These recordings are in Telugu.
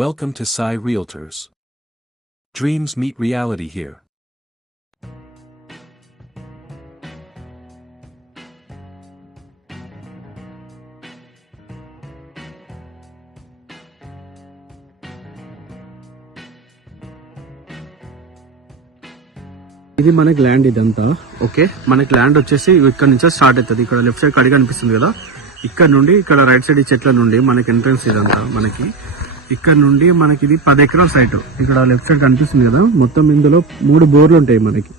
Welcome to Sai Realtors. Dreams meet reality here. ఇది మనకి ల్యాండ్ ఇదంతా ఓకే. మనకి ల్యాండ్ వచ్చేసి ఇక్కడ నుంచి స్టార్ట్ అవుతుంది. ఇక్కడ లెఫ్ట్ సైడ్ కడిగా అనిపిస్తుంది కదా, ఇక్కడ నుండి ఇక్కడ రైట్ సైడ్ ఈ చెట్ల నుండి మనకి ఎంట్రన్స్ ఇదంతా. మనకి ఇక్కడ నుండి మనకి ఇది 10 ఎకరాల సైట్. ఇక్కడ లెఫ్ట్ సైడ్ కనిపిస్తుంది కదా, మొత్తం ఇందులో 3 బోర్లు ఉంటాయి మనకి.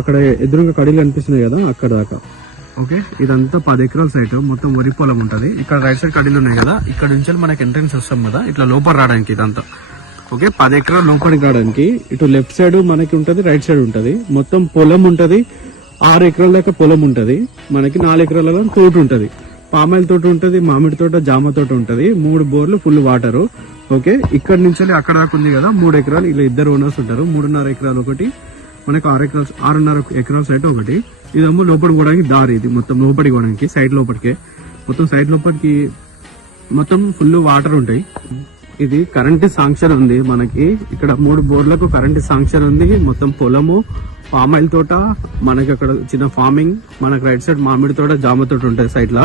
అక్కడ ఎదురుగా కడిగా కనిపిస్తుంది కదా, అక్కడ దాకా ఓకే. ఇదంతా 10 ఎకరాల సైట్, మొత్తం వరి పొలం ఉంటది. ఇక్కడ రైట్ సైడ్ కడీలు ఉన్నాయి కదా, ఇక్కడ నుంచి మనకి ఎంట్రన్స్ వస్తాం కదా, ఇట్లా లోపల రావడానికి ఇదంతా ఓకే. 10 ఎకరాలు లోపలికి రావడానికి ఇటు లెఫ్ట్ సైడ్ మనకి ఉంటది, రైట్ సైడ్ ఉంటది. మొత్తం పొలం ఉంటది. 6 ఎకరాల దాకా పొలం ఉంటది. మనకి 4 ఎకరాల తోట ఉంటది. పామాయిల్ తోట ఉంటది, మామిడి తోట, జామ తోట ఉంటది. 3 బోర్లు ఫుల్ వాటర్ ఓకే. ఇక్కడ నుంచి అక్కడ దాకా ఉంది కదా 3 ఎకరాలు. ఇలా 2 ఓనర్స్ ఉంటారు. 3.5 ఎకరాలు ఒకటి, మనకి 6.5 ఎకరాల సైట్ ఒకటి. ఇదేమో లోపలికి పోవడానికి దారి. ఇది మొత్తం లోపలికి పోవడానికి సైడ్ లోపలికే, మొత్తం సైడ్ లోపలికి మొత్తం ఫుల్ వాటర్ ఉంటాయి. ఇది కరెంట్ శాంక్షన్ ఉంది మనకి. ఇక్కడ 3 బోర్లకు కరెంట్ శాంక్షన్ ఉంది. మొత్తం పొలము, పామాయిల్ తోట, మనకి అక్కడ చిన్న ఫార్మింగ్, మనకి రైట్ సైడ్ మామిడి తోట, జామ తోట ఉంటుంది సైడ్ లా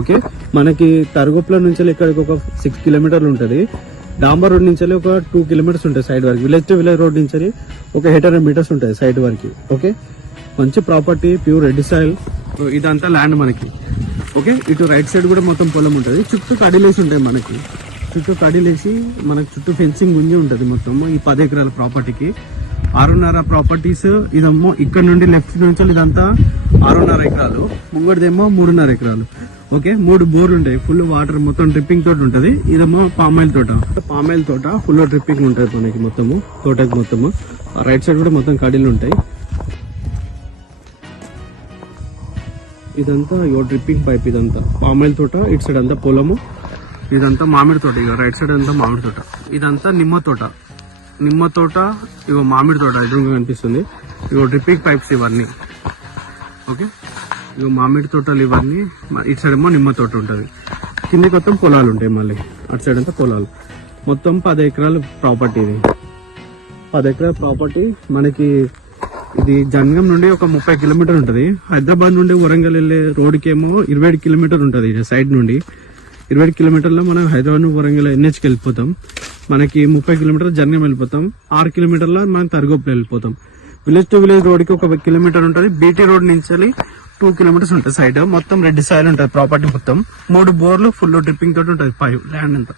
ఓకే. మనకి తరగొప్ల నుంచి ఇక్కడికి ఒక 6 కిలోమీటర్లు ఉంటది. డాంబర్ రోడ్ నుంచి ఒక 2 కిలోమీటర్స్ ఉంటుంది సైడ్ వరకు. విలేజ్ టు విలేజ్ రోడ్ నుంచి ఒక 800 మీటర్స్ ఉంటుంది సైడ్ వరకు ఓకే. మంచి ప్రాపర్టీ, ప్యూర్ రెడ్ సాయిల్. ఇదంతా ల్యాండ్ మనకి ఓకే. ఇటు రైట్ సైడ్ కూడా మొత్తం పొలం ఉంటుంది. చుట్టూ కడిలేసి ఉంటాయి మనకి. చుట్టూ కడిలేసి మనకి చుట్టూ ఫెన్సింగ్ గుంజి ఉంటది మొత్తం. ఈ 10 ఎకరాల ప్రాపర్టీకి 6.5 ప్రాపర్టీస్. ఇదేమో ఇక్కడ నుండి లెఫ్ట్ నుంచి ఇదంతా 6.5 ఎకరాలు. ముంగడిదేమో 3.5 ఎకరాలు ఓకే. 3 బోర్లు ఉంటాయి. ఫుల్ వాటర్, మొత్తం డ్రిప్పింగ్ తోట ఉంటది. ఇదేమో పామాయిల్ తోట. పామాయిల్ తోట ఫుల్ డ్రిప్పింగ్ ఉంటది మనకి మొత్తము తోటకి మొత్తము. రైట్ సైడ్ కూడా మొత్తం కడీలు ఉంటాయి. ఇదంతా డ్రిప్పింగ్ పైప్. ఇదంతా పామాయిల్ తోట. ఇటు సైడ్ అంతా పొలము. ఇదంతా మామిడి తోట. ఇక రైట్ సైడ్ అంతా మామిడి తోట. ఇదంతా నిమ్మ తోట. నిమ్మ తోట, ఇగో మామిడి తోట ఎదురుగా కనిపిస్తుంది. ఇగో డ్రిప్పింగ్ పైప్స్ ఇవన్నీ ఓకే. ఇగో మామిడి తోటలు ఇవన్నీ. ఇటు సైడ్ ఏమో నిమ్మ తోట ఉంటది. కింది మొత్తం పొలాలు ఉంటాయి. మళ్ళీ అటు సైడ్ అంతా పొలాలు. మొత్తం 10 ఎకరాల ప్రాపర్టీ. ఇది 10 ఎకరాల ప్రాపర్టీ మనకి. ఇది జనగం నుండి ఒక 30 కిలోమీటర్ ఉంటది. హైదరాబాద్ నుండి వరంగల్ వెళ్లే రోడ్కి ఏమో 27 కిలోమీటర్ ఉంటది సైడ్ నుండి. 20 కిలోమీటర్లో మనం హైదరాబాద్ నుండి వరంగల్ NHకి వెళ్ళిపోతాం. మనకి 30 కిలోమీటర్ల జర్నీ వెళ్ళిపోతాం. 6 కిలోమీటర్ల మనం తరగొప్పలు వెళ్ళిపోతాం. విలేజ్ టు విలేజ్ రోడ్ కి 1 కిలోమీటర్ ఉంటుంది. BT రోడ్ నుంచి 2 కిలోమీటర్స్ ఉంటుంది సైడ్. మొత్తం రెడ్ సాయిల్ ఉంటుంది ప్రాపర్టీ మొత్తం. 3 బోర్లు ఫుల్ డ్రిప్పింగ్ తోటి ఉంటుంది ల్యాండ్ అంతా.